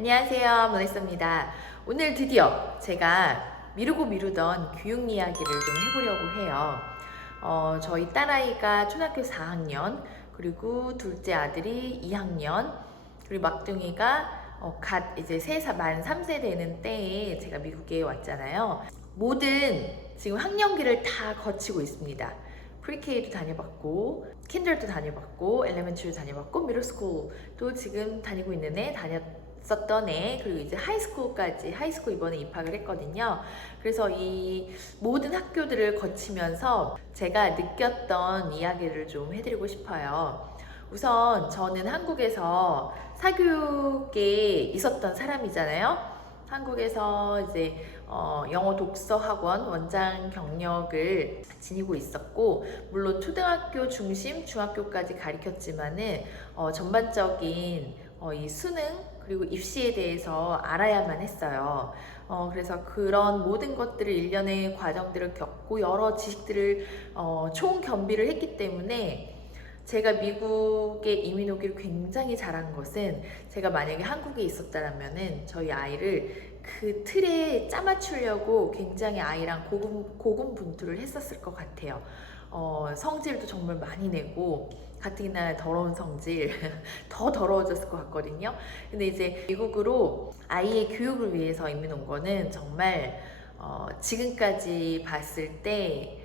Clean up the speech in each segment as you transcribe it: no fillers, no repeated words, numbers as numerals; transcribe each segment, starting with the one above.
안녕하세요, 멜리사입니다. 오늘 드디어 제가 미루던 교육 이야기를 좀 해보려고 해요. 저희 딸아이가 초등학교 4학년, 그리고 둘째 아들이 2학년, 그리고 막둥이가 갓 이제 만 3세 되는 때에 제가 미국에 왔잖아요. 모든 지금 학년기를 다 거치고 있습니다. 프리케이도 다녀봤고, 킨들도 다녀봤고, 엘레멘터리도 다녀봤고, 미들스쿨도 지금 다니고 있는 애 다녔었던 애, 그리고 이제 하이스쿨까지, 하이스쿨 이번에 입학을 했거든요. 그래서 이 모든 학교들을 거치면서 제가 느꼈던 이야기를 좀 해드리고 싶어요. 우선 저는 한국에서 사교육에 있었던 사람이잖아요. 한국에서 이제 영어 독서 학원 원장 경력을 지니고 있었고, 물론 초등학교 중심 중학교까지 가르쳤지만은 전반적인 이 수능 그리고 입시에 대해서 알아야만 했어요. 그래서 그런 모든 것들을 일련의 과정들을 겪고 여러 지식들을 총경비를 했기 때문에 제가 미국에 이민 오기를 굉장히 잘한 것은, 제가 만약에 한국에 있었다면은 저희 아이를 그 틀에 짜맞추려고 굉장히 아이랑 고군분투를 했었을 것 같아요. 성질도 정말 많이 내고, 가뜩이나 더러운 성질 더 더러워졌을 것 같거든요. 근데 이제 미국으로 아이의 교육을 위해서 이민 온 거는 정말 지금까지 봤을 때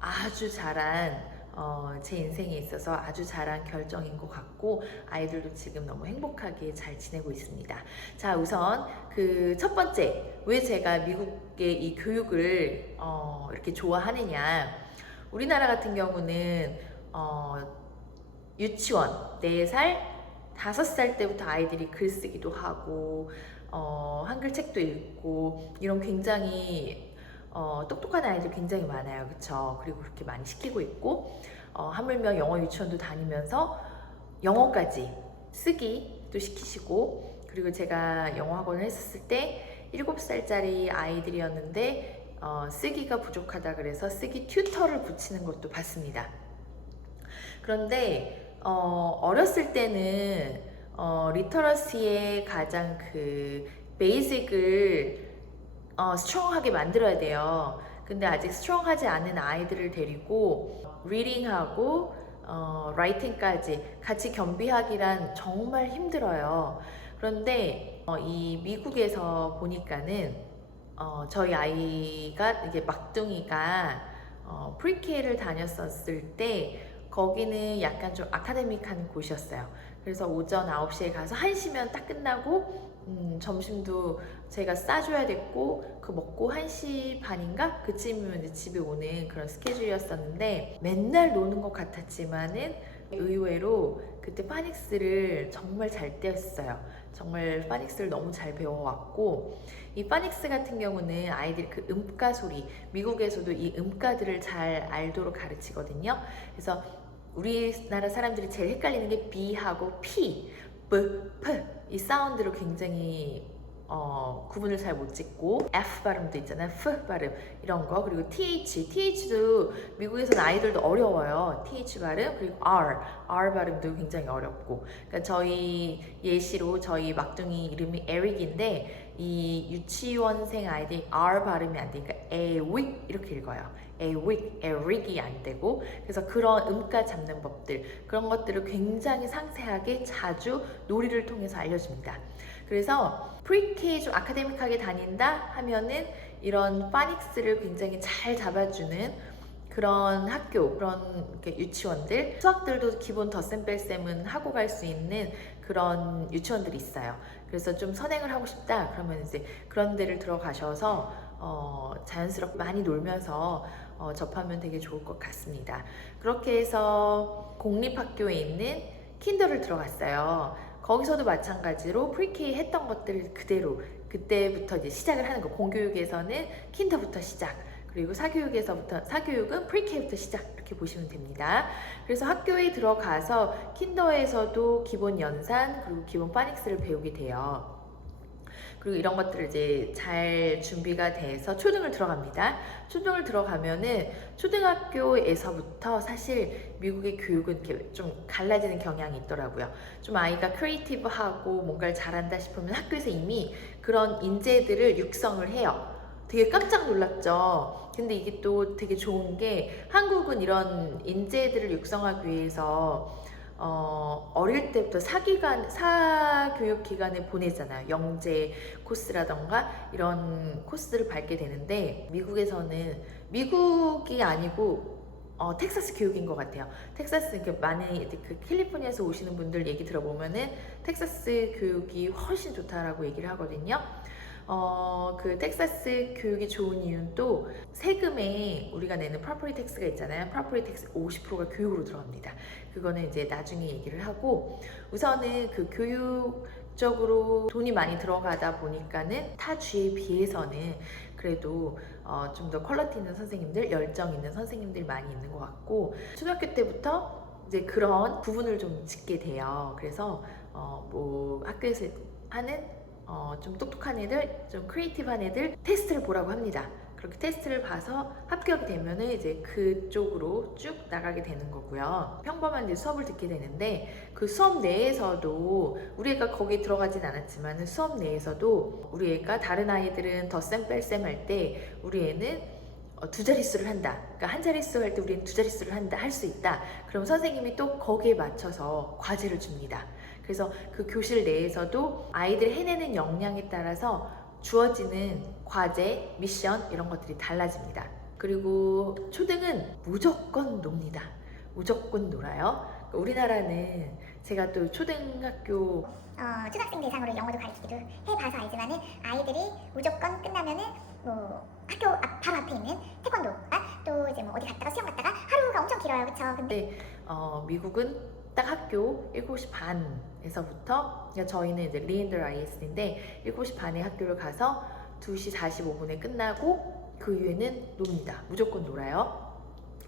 아주 잘한 제 인생에 있어서 아주 잘한 결정인 것 같고, 아이들도 지금 너무 행복하게 잘 지내고 있습니다. 자, 우선 그 첫 번째, 왜 제가 미국의 이 교육을 이렇게 좋아하느냐. 우리나라 같은 경우는 유치원 4살, 5살 때부터 아이들이 글쓰기도 하고 한글책도 읽고, 이런 굉장히 똑똑한 아이들 굉장히 많아요. 그쵸? 그리고 그렇게 많이 시키고 있고, 하물며 영어 유치원도 다니면서 영어까지 쓰기도 시키시고, 그리고 제가 영어 학원을 했었을 때 7살짜리 아이들이었는데 쓰기가 부족하다 그래서 쓰기 튜터를 붙이는 것도 봤습니다. 그런데 어렸을 때는 리터러시의 가장 그 베이직을 스트롱하게 만들어야 돼요. 근데 아직 스트롱하지 않은 아이들을 데리고 리딩하고 라이팅까지 같이 겸비하기란 정말 힘들어요. 그런데 이 미국에서 보니까는 저희 아이가 이게 막둥이가 프리케이를 다녔었을 때 거기는 약간 좀 아카데믹한 곳이었어요. 그래서 오전 9시에 가서 1시면 딱 끝나고, 점심도 제가 싸줘야 됐고, 그 먹고 1시 반인가? 그쯤이면 이제 집에 오는 그런 스케줄이었었는데, 맨날 노는 것 같았지만은 의외로 그때 파닉스를 정말 잘 떼었어요. 정말 파닉스를 너무 잘 배워왔고, 이 파닉스 같은 경우는 아이들이 그 음가 소리, 미국에서도 이 음가들을 잘 알도록 가르치거든요. 그래서 우리나라 사람들이 제일 헷갈리는 게 B하고 P, B, P 이 사운드로 굉장히 구분을 잘 못 짓고, F 발음도 있잖아요. F 발음 이런 거, 그리고 TH도 미국에서는 아이들도 어려워요. TH 발음, 그리고 R 발음도 굉장히 어렵고. 그러니까 저희 예시로 저희 막둥이 이름이 에릭인데, 이 유치원생 아이들이 R 발음이 안 되니까 에윅 이렇게 읽어요. 에릭이 안 되고. 그래서 그런 음가 잡는 법들, 그런 것들을 굉장히 상세하게 자주 놀이를 통해서 알려줍니다. 그래서 프리케이 좀 아카데믹하게 다닌다 하면은 이런 파닉스를 굉장히 잘 잡아주는 그런 학교, 그런 유치원들, 수학들도 기본 덧셈 뺄셈은 하고 갈 수 있는 그런 유치원들이 있어요. 그래서 좀 선행을 하고 싶다 그러면 이제 그런 데를 들어가셔서 자연스럽게 많이 놀면서 접하면 되게 좋을 것 같습니다. 그렇게 해서 공립학교에 있는 킨더를 들어갔어요. 거기서도 마찬가지로 프리케이 했던 것들을 그대로 그때부터 이제 시작을 하는 거. 공교육에서는 킨더부터 시작, 그리고 사교육은 프리케이부터 시작, 이렇게 보시면 됩니다. 그래서 학교에 들어가서 킨더에서도 기본 연산 그리고 기본 파닉스를 배우게 돼요. 그리고 이런 것들을 이제 잘 준비가 돼서 초등을 들어갑니다. 초등을 들어가면은 초등학교에서부터 사실 미국의 교육은 이렇게 좀 갈라지는 경향이 있더라고요. 좀 아이가 크리에이티브하고 뭔가를 잘한다 싶으면 학교에서 이미 그런 인재들을 육성을 해요. 되게 깜짝 놀랐죠. 근데 이게 또 되게 좋은 게 한국은 이런 인재들을 육성하기 위해서 어릴 때부터 사교육 기간에 보내잖아요. 영재 코스라던가 이런 코스들을 밟게 되는데 미국에서는 미국이 아니고 텍사스 교육인 것 같아요. 텍사스 이렇게 많이 그 캘리포니아에서 오시는 분들 얘기 들어보면은 텍사스 교육이 훨씬 좋다라고 얘기를 하거든요. 그 텍사스 교육이 좋은 이유는 또 세금에 우리가 내는 프로퍼티 텍스가 있잖아요. 프로퍼티 텍스 50%가 교육으로 들어갑니다. 그거는 이제 나중에 얘기를 하고 우선은 그 교육적으로 돈이 많이 들어가다 보니까는 타 주에 비해서는 그래도 좀 더 퀄리티 있는 선생님들, 열정 있는 선생님들 많이 있는 것 같고 초등학교 때부터 이제 그런 부분을 좀 짓게 돼요. 그래서 뭐 학교에서 하는 좀 똑똑한 애들, 좀 크리에이티브한 애들 테스트를 보라고 합니다. 그렇게 테스트를 봐서 합격이 되면은 이제 그쪽으로 쭉 나가게 되는 거고요. 평범한 이제 수업을 듣게 되는데 그 수업 내에서도 우리 애가 거기 들어가진 않았지만 수업 내에서도 우리 애가 다른 아이들은 덧셈 뺄셈 할 때 우리 애는 두 자릿수를 한다. 그러니까 한 자릿수 할 때 우리는 두 자릿수를 한다. 할 수 있다. 그럼 선생님이 또 거기에 맞춰서 과제를 줍니다. 그래서 그 교실 내에서도 아이들 해내는 역량에 따라서 주어지는 과제, 미션 이런 것들이 달라집니다. 그리고 초등은 무조건 놉니다. 무조건 놀아요. 우리나라는 제가 또 초등학교 초등학생 대상으로 영어도 가르치기도 해봐서 알지만은 아이들이 무조건 끝나면은 뭐 학교 바로 앞에 있는 태권도가 또 이제 뭐 어디 갔다가 수영 갔다가 하루가 엄청 길어요, 그쵸? 근데 미국은 딱 학교 7시 반에서부터 그러니까 저희는 이제 리엔더 ISD인데 7시 반에 학교를 가서 2시 45분에 끝나고 그 이후에는 놉니다. 무조건 놀아요.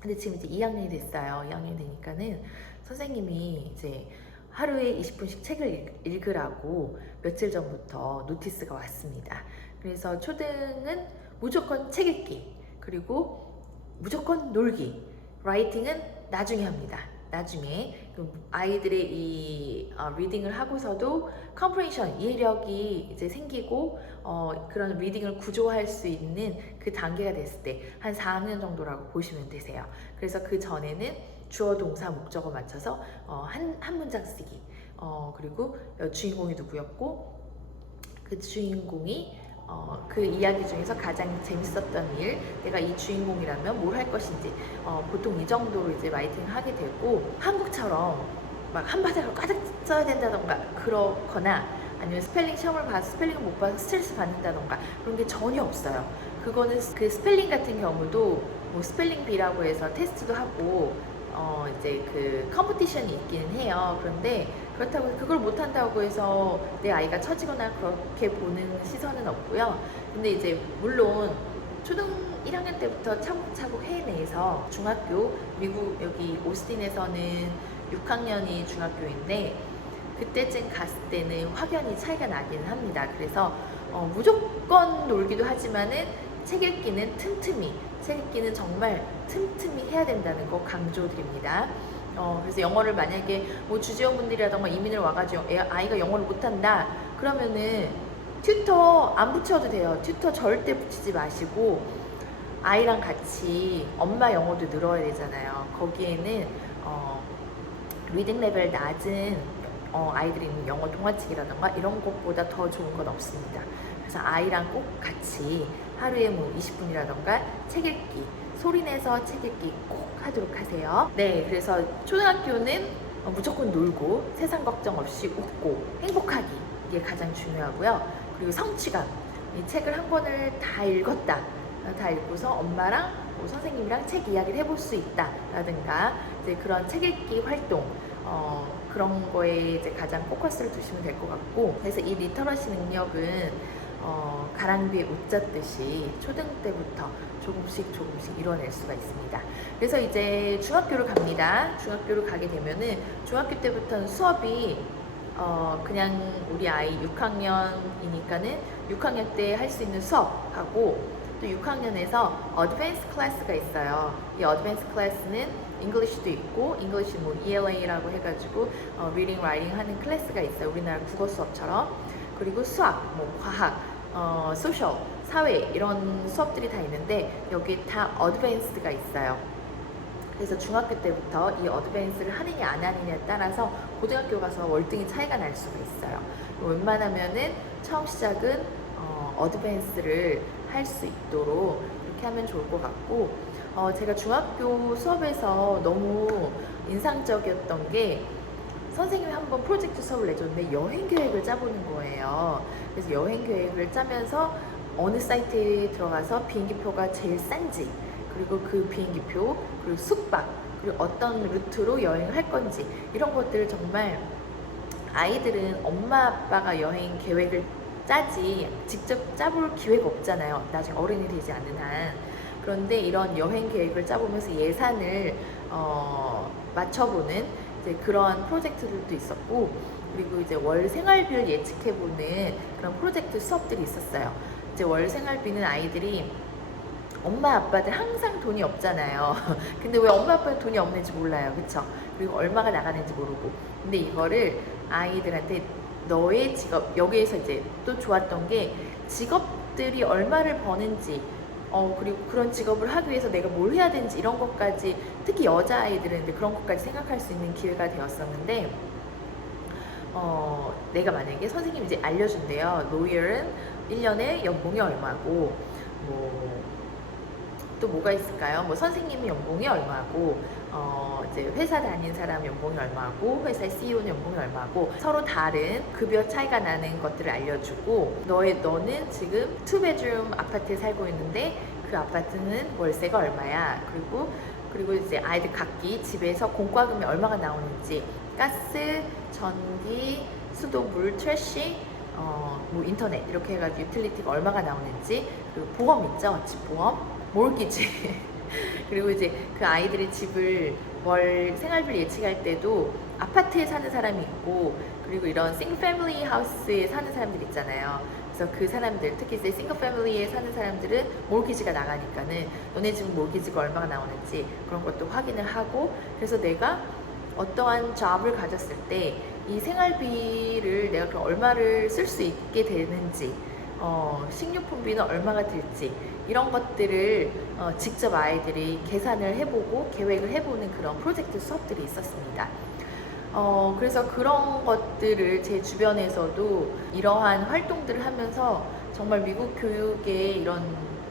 근데 지금 이제 2학년이 됐어요. 2학년이 되니까는 선생님이 이제 하루에 20분씩 책을 읽으라고 며칠 전부터 노티스가 왔습니다. 그래서 초등은 무조건 책 읽기, 그리고 무조건 놀기, 라이팅은 나중에 합니다. 나중에 아이들의 이 리딩을 하고서도 컴프레hen션 이해력이 이제 생기고 그런 리딩을 구조할 수 있는 그 단계가 됐을 때 한 4학년 정도라고 보시면 되세요. 그래서 그 전에는 주어 동사 목적어 맞춰서 한 문장 쓰기 그리고 주인공이 누구였고 그 주인공이 그 이야기 중에서 가장 재밌었던 일, 내가 이 주인공이라면 뭘 할 것인지 보통 이 정도로 이제 라이팅을 하게 되고 한국처럼 막 한 바닥을 꽉 써야 된다던가 그렇거나 아니면 스펠링 시험을 봐서 스펠링을 못 봐서 스트레스 받는다던가 그런 게 전혀 없어요. 그거는 그 스펠링 같은 경우도 뭐 스펠링 비라고 해서 테스트도 하고 이제 그 컴피티션이 있기는 해요. 그런데 그렇다고 그걸 못한다고 해서 내 아이가 처지거나 그렇게 보는 시선은 없고요. 근데 이제 물론 초등 1학년 때부터 차곡차곡 해내서 중학교, 미국 여기 오스틴에서는 6학년이 중학교인데 그때쯤 갔을 때는 확연히 차이가 나기는 합니다. 그래서 무조건 놀기도 하지만은 책 읽기는 틈틈이, 책 읽기는 정말 틈틈이 해야 된다는 거 강조드립니다. 그래서 영어를 만약에 뭐 주재원분들이라던가 이민을 와가지고 아이가 영어를 못한다 그러면은 튜터 안 붙여도 돼요. 튜터 절대 붙이지 마시고 아이랑 같이 엄마 영어도 늘어야 되잖아요. 거기에는 리딩 레벨 낮은 아이들이 있는 영어 동화책이라던가 이런 것보다 더 좋은 건 없습니다. 그래서 아이랑 꼭 같이 하루에 뭐 20분이라던가 책 읽기, 소리내서 책 읽기 꼭 하도록 하세요. 네, 그래서 초등학교는 무조건 놀고 세상 걱정 없이 웃고 행복하기, 이게 가장 중요하고요. 그리고 성취감, 이 책을 한 권을 다 읽었다, 다 읽고서 엄마랑 뭐 선생님이랑 책 이야기를 해볼 수 있다 라든가 이제 그런 책 읽기 활동 그런 거에 이제 가장 포커스를 두시면 될 것 같고, 그래서 이 리터러시 능력은 가랑비에 옷 젖듯이 초등 때부터 조금씩 이뤄낼 수가 있습니다. 그래서 이제 중학교를 갑니다. 중학교를 가게 되면은 중학교 때부터는 수업이 그냥 우리 아이 6학년이니까는 6학년 때 할 수 있는 수업하고 또 6학년에서 어드밴스 클래스가 있어요. 이 어드밴스 클래스는 잉글리시도 있고 잉글리시 뭐 ELA라고 해가지고 리딩, 라이팅 하는 클래스가 있어요. 우리나라 국어 수업처럼. 그리고 수학, 뭐 과학, 소셜, 사회 이런 수업들이 다 있는데 여기 다 어드밴스가 있어요. 그래서 중학교 때부터 이 어드밴스를 하느냐 안 하느냐에 따라서 고등학교 가서 월등히 차이가 날 수가 있어요. 웬만하면은 처음 시작은 어드밴스를 할 수 있도록 이렇게 하면 좋을 것 같고 제가 중학교 수업에서 너무 인상적이었던 게 선생님이 한번 프로젝트 수업을 내줬는데 여행 계획을 짜보는 거예요. 그래서 여행 계획을 짜면서 어느 사이트에 들어가서 비행기표가 제일 싼지 그리고 그 비행기표 그리고 숙박 그리고 어떤 루트로 여행을 할 건지 이런 것들을 정말 아이들은 엄마 아빠가 여행 계획을 짜지 직접 짜볼 기회가 없잖아요. 나중에 어른이 되지 않는 한. 그런데 이런 여행 계획을 짜보면서 예산을 맞춰보는 이제 그런 프로젝트들도 있었고 그리고 이제 월 생활비를 예측해보는 그런 프로젝트 수업들이 있었어요. 이제 월 생활비는 아이들이 엄마 아빠들 항상 돈이 없잖아요. 근데 왜 엄마 아빠는 돈이 없는지 몰라요. 그쵸? 그리고 얼마가 나가는지 모르고. 근데 이거를 아이들한테 너의 직업, 여기에서 이제 또 좋았던 게 직업들이 얼마를 버는지 그리고 그런 직업을 하기 위해서 내가 뭘 해야 되는지 이런 것까지 특히 여자아이들은 그런 것까지 생각할 수 있는 기회가 되었었는데 내가 만약에 선생님이 이제 알려준대요. 로열은 1년에 연봉이 얼마고 또 뭐가 있을까요? 뭐 선생님이 연봉이 얼마고 이제 회사 다닌 사람 연봉이 얼마고 회사의 CEO는 연봉이 얼마고 서로 다른 급여 차이가 나는 것들을 알려주고 너는 지금 2베드룸 아파트에 살고 있는데 그 아파트는 월세가 얼마야 그리고 이제 아이들 각기 집에서 공과금이 얼마가 나오는지 가스, 전기, 수도, 물, 트래시 뭐 인터넷 이렇게 해가지고 유틸리티가 얼마가 나오는지 그리고 보험 있죠? 집보험 몰기지 그리고 이제 그 아이들의 집을 월 생활비를 예측할 때도 아파트에 사는 사람이 있고 그리고 이런 싱글 패밀리 하우스에 사는 사람들 있잖아요. 그래서 그 사람들 특히 이제 싱글 패밀리에 사는 사람들은 몰기지가 나가니까는 너네 집 몰기지가 얼마가 나오는지 그런 것도 확인을 하고 그래서 내가 어떠한 잡을 가졌을 때 이 생활비를 내가 얼마를 쓸 수 있게 되는지 식료품비는 얼마가 들지 이런 것들을 직접 아이들이 계산을 해보고 계획을 해보는 그런 프로젝트 수업들이 있었습니다. 그래서 그런 것들을 제 주변에서도 이러한 활동들을 하면서 정말 미국 교육의 이런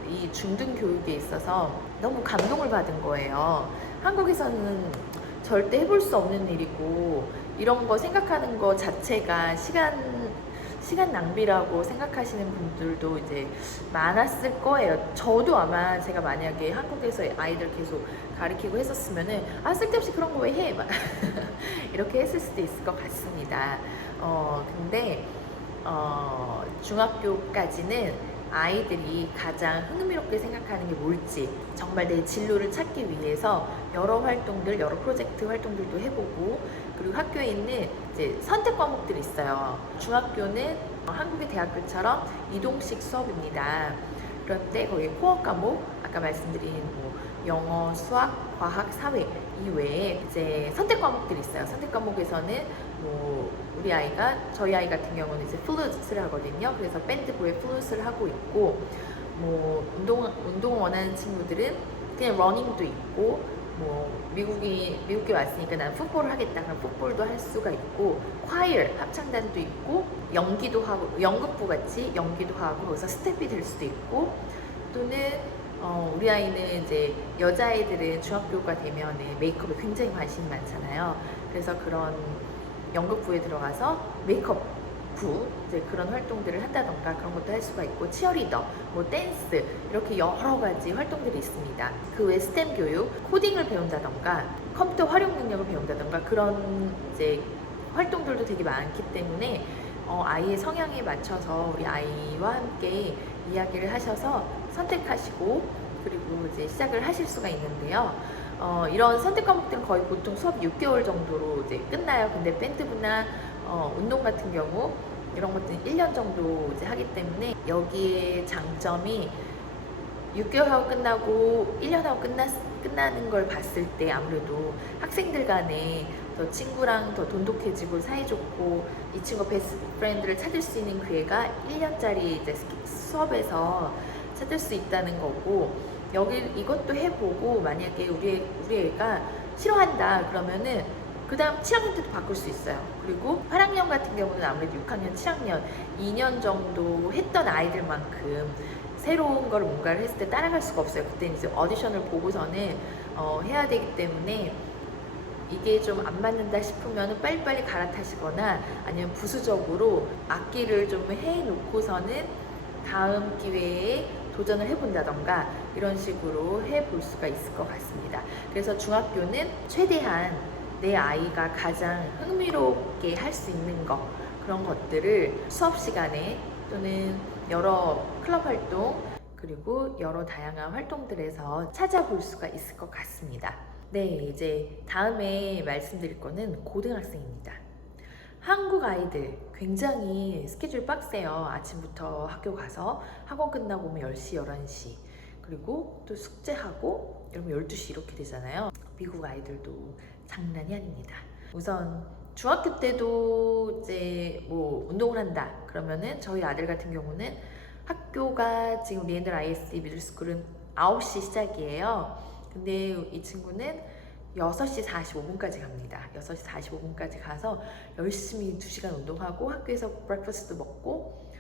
이 중등 교육에 있어서 너무 감동을 받은 거예요. 한국에서는 절대 해볼 수 없는 일이고 이런 거 생각하는 거 자체가 시간 낭비라고 생각하시는 분들도 이제 많았을 거예요. 저도 아마 제가 만약에 한국에서 아이들 계속 가르치고 했었으면은 쓸데없이 그런 거 왜 해? 막 이렇게 했을 수도 있을 것 같습니다. 근데 중학교까지는 아이들이 가장 흥미롭게 생각하는 게 뭘지 정말 내 진로를 찾기 위해서 여러 활동들, 여러 프로젝트 활동들도 해보고 그리고 학교에 있는 이제 선택 과목들이 있어요. 중학교는 한국의 대학교처럼 이동식 수업입니다. 그런데 거기 코어 과목, 아까 말씀드린 뭐 영어, 수학, 과학, 사회 이외에 이제 선택 과목들이 있어요. 선택 과목에서는 뭐 저희 아이 같은 경우는 이제 플루트를 하거든요. 그래서 밴드부에 플루트를 하고 있고 뭐 운동을 원하는 친구들은 그냥 러닝도 있고 뭐 미국에 왔으니까 난 풋볼을 하겠다 그럼 풋볼도 할 수가 있고 콰이어 합창단도 있고 연기도 하고 연극부 같이 연기도 하고 그래서 스텝이 될 수도 있고 또는 우리 아이는 이제 여자아이들은 중학교가 되면은 메이크업에 굉장히 관심이 많잖아요. 그래서 그런 연극부에 들어가서 메이크업부 이제 그런 활동들을 한다던가 그런 것도 할 수가 있고 치어리더, 뭐 댄스 이렇게 여러 가지 활동들이 있습니다. 그 외 스템 교육, 코딩을 배운다던가 컴퓨터 활용 능력을 배운다던가 그런 이제 활동들도 되게 많기 때문에 아이의 성향에 맞춰서 우리 아이와 함께 이야기를 하셔서 선택하시고 그리고 이제 시작을 하실 수가 있는데요. 이런 선택 과목들은 거의 보통 수업 6개월 정도로 이제 끝나요. 근데 밴드부나 운동 같은 경우 이런 것들은 1년 정도 이제 하기 때문에 여기에 장점이 6개월 하고 끝나고 1년 하고 끝나는 걸 봤을 때 아무래도 학생들 간에 더 친구랑 더 돈독해지고 사이좋고 이 친구 베스트 프렌드를 찾을 수 있는 기회가 1년짜리 이제 수업에서 찾을 수 있다는 거고, 여기 이것도 해보고 만약에 우리 애가 싫어한다 그러면은 그 다음 7학년 때도 바꿀 수 있어요. 그리고 8학년 같은 경우는 아무래도 6학년, 7학년 2년 정도 했던 아이들만큼 새로운 걸 뭔가를 했을 때 따라갈 수가 없어요. 그때는 이제 오디션을 보고서는 해야 되기 때문에 이게 좀 안 맞는다 싶으면 빨리빨리 갈아타시거나 아니면 부수적으로 악기를 좀 해놓고서는 다음 기회에 도전을 해본다던가 이런 식으로 해볼 수가 있을 것 같습니다. 그래서 중학교는 최대한 내 아이가 가장 흥미롭게 할 수 있는 거, 그런 것들을 수업 시간에 또는 여러 클럽 활동 그리고 여러 다양한 활동들에서 찾아볼 수가 있을 것 같습니다. 네, 이제 다음에 말씀드릴 거는 고등학생입니다. 한국 아이들 굉장히 스케줄 빡세요. 아침부터 학교 가서 학원 끝나고 오면 10시, 11시 그리고 또 숙제하고 이러면 12시 이렇게 되잖아요. 미국 아이들도 장난이 아닙니다. 우선 중학교 때도 이제 뭐 운동을 한다 그러면은 저희 아들 같은 경우는 학교가 지금 리엔들 ISD 미들스쿨은 9시 시작이에요. 근데 이 친구는 6시 45분까지 갑니다. 6시 45분까지 가서 열심히 2시간 운동하고 학교에서 브렉퍼스트도 먹고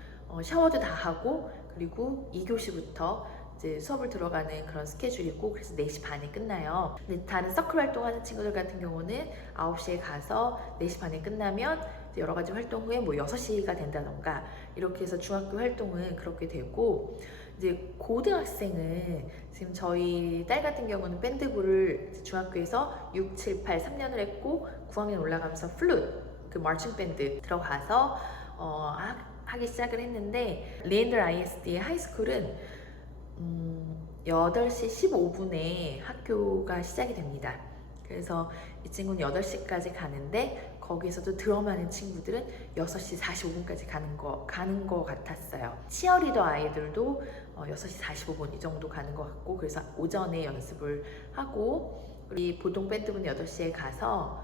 샤워도 다 하고 그리고 2교시부터 이제 수업을 들어가는 그런 스케줄이고, 그래서 4시 반에 끝나요. 근데 다른 서클 활동하는 친구들 같은 경우는 9시에 가서 4시 반에 끝나면 여러 가지 활동 후에 뭐 6시가 된다던가 이렇게 해서 중학교 활동은 그렇게 되고, 이제 고등학생은 지금 저희 딸 같은 경우는 밴드부를 중학교에서 6, 7, 8, 3년을 했고 9학년 올라가면서 플룻, 그 마칭 밴드 들어가서 하기 시작을 했는데, 리엔들 ISD 하이스쿨은 8시 15분에 학교가 시작이 됩니다. 그래서 이 친구는 8시까지 가는데 거기서도 드럼하는 친구들은 6시 45분까지 가는 거 같았어요. 치어리더 아이들도 6시 45분 이 정도 가는 것 같고, 그래서 오전에 연습을 하고, 우리 보통 밴드부는 8시에 가서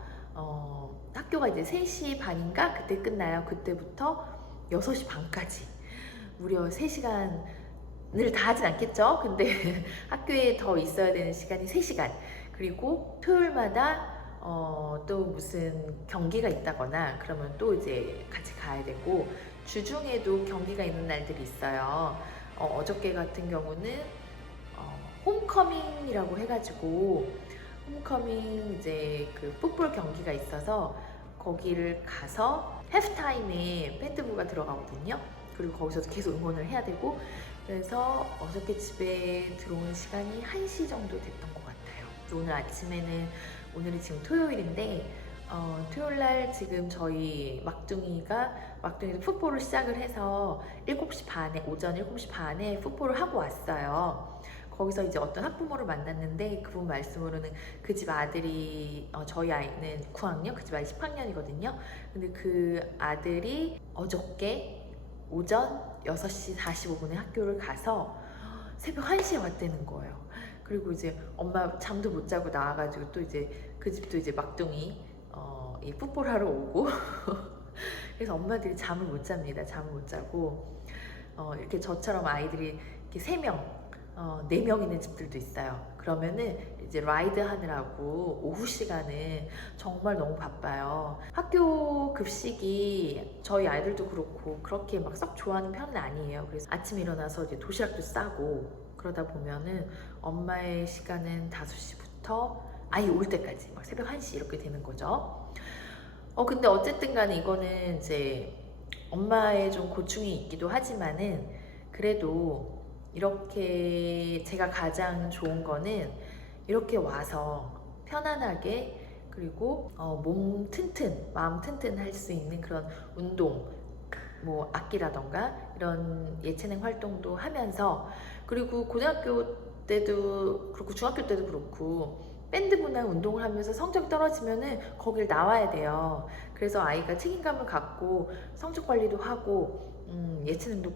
학교가 이제 3시 반인가 그때 끝나요. 그때부터 6시 반까지 무려 3시간을 다 하진 않겠죠. 근데 학교에 더 있어야 되는 시간이 3시간. 그리고 토요일마다 또 무슨 경기가 있다거나 그러면 또 이제 같이 가야 되고, 주중에도 경기가 있는 날들이 있어요. 어저께 같은 경우는 홈커밍이라고 해가지고, 홈커밍 이제 그 풋볼 경기가 있어서 거기를 가서 해프타임에 밴드부가 들어가거든요. 그리고 거기서도 계속 응원을 해야 되고, 그래서 어저께 집에 들어오는 시간이 1시 정도 됐던 것 같아요. 오늘 아침에는, 오늘이 지금 토요일인데 토요일날 지금 저희 막둥이도 풋볼을 시작을 해서 7시 반에, 오전 7시 반에 풋볼을 하고 왔어요. 거기서 이제 어떤 학부모를 만났는데 그분 말씀으로는 그 집 아들이, 저희 아이는 9학년, 그 집 아이 10학년이거든요. 근데 그 아들이 어저께 오전 6시 45분에 학교를 가서 새벽 1시에 왔다는 거예요. 그리고 이제 엄마 잠도 못 자고 나와가지고 또 이제 그 집도 이제 막둥이 이 풋볼 하러 오고 그래서 엄마들이 잠을 못 잡니다. 잠을 못 자고 이렇게 저처럼 아이들이 이렇게 3명, 4명 있는 집들도 있어요. 그러면은 이제 라이드 하느라고 오후 시간은 정말 너무 바빠요. 학교 급식이 저희 아이들도 그렇고 그렇게 막 썩 좋아하는 편은 아니에요. 그래서 아침에 일어나서 이제 도시락도 싸고 그러다 보면은 엄마의 시간은 5시부터 아이 올 때까지 막 새벽 1시 이렇게 되는 거죠. 근데 어쨌든 간에 이거는 이제 엄마의 좀 고충이 있기도 하지만은, 그래도 이렇게 제가 가장 좋은 거는 이렇게 와서 편안하게, 그리고 몸 튼튼, 마음 튼튼 할 수 있는 그런 운동, 뭐 악기라던가 이런 예체능 활동도 하면서, 그리고 고등학교 때도 그렇고 중학교 때도 그렇고 밴드 분할 운동을 하면서 성적이 떨어지면은 거길 나와야 돼요. 그래서 아이가 책임감을 갖고 성적 관리도 하고 예체능도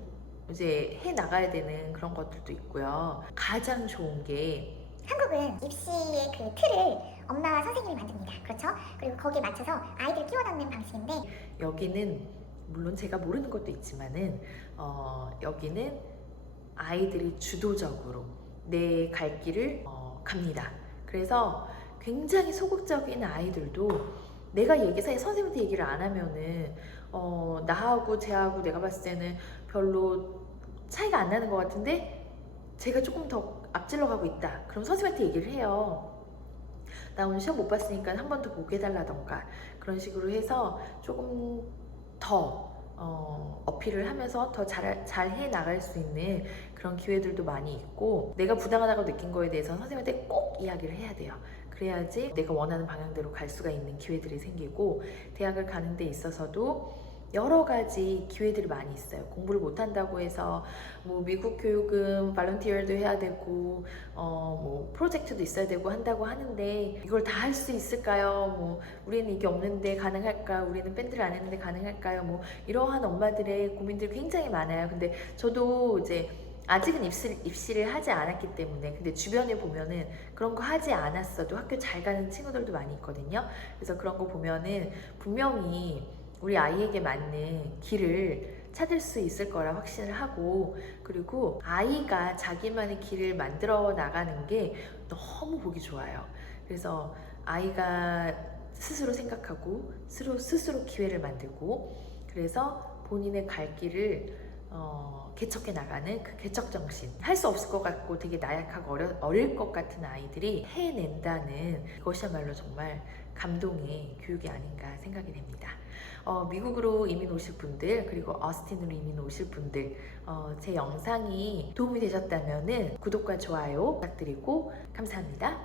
이제 해 나가야 되는 그런 것들도 있고요. 가장 좋은 게 한국은 입시의 그 틀을 엄마와 선생님이 만듭니다. 그렇죠? 그리고 거기에 맞춰서 아이들을 끼워 넣는 방식인데 여기는 물론 제가 모르는 것도 있지만은 여기는 아이들이 주도적으로 내 갈 길을 갑니다. 그래서 굉장히 소극적인 아이들도 내가 선생님한테 얘기를 안 하면은 나하고 쟤하고 내가 봤을 때는 별로 차이가 안 나는 것 같은데 제가 조금 더 앞질러 가고 있다. 그럼 선생님한테 얘기를 해요. 나 오늘 시험 못 봤으니까 한 번 더 보게 해달라던가 그런 식으로 해서 조금 더 어필을 하면서 더 잘 해 나갈 수 있는 그런 기회들도 많이 있고 내가 부당하다고 느낀 거에 대해서 선생님한테 꼭 이야기를 해야 돼요. 그래야지 내가 원하는 방향대로 갈 수가 있는 기회들이 생기고 대학을 가는 데 있어서도 여러 가지 기회들이 많이 있어요. 공부를 못한다고 해서 뭐 미국 교육은 발런티어도 해야 되고 뭐 프로젝트도 있어야 되고 한다고 하는데 이걸 다 할 수 있을까요? 뭐 우리는 이게 없는데 가능할까? 우리는 밴드를 안 했는데 가능할까요? 뭐 이러한 엄마들의 고민들이 굉장히 많아요. 근데 저도 이제 아직은 입시를 하지 않았기 때문에 근데 주변에 보면은 그런 거 하지 않았어도 학교 잘 가는 친구들도 많이 있거든요. 그래서 그런 거 보면은 분명히 우리 아이에게 맞는 길을 찾을 수 있을 거라 확신을 하고 그리고 아이가 자기만의 길을 만들어 나가는 게 너무 보기 좋아요. 그래서 아이가 스스로 생각하고 스스로 기회를 만들고 그래서 본인의 갈 길을 개척해 나가는 그 개척 정신 할 수 없을 것 같고 되게 나약하고 어릴 것 같은 아이들이 해낸다는 이것이야말로 정말 감동의 교육이 아닌가 생각이 됩니다. 미국으로 이민 오실 분들 그리고 어스틴으로 이민 오실 분들 제 영상이 도움이 되셨다면 구독과 좋아요 부탁드리고 감사합니다.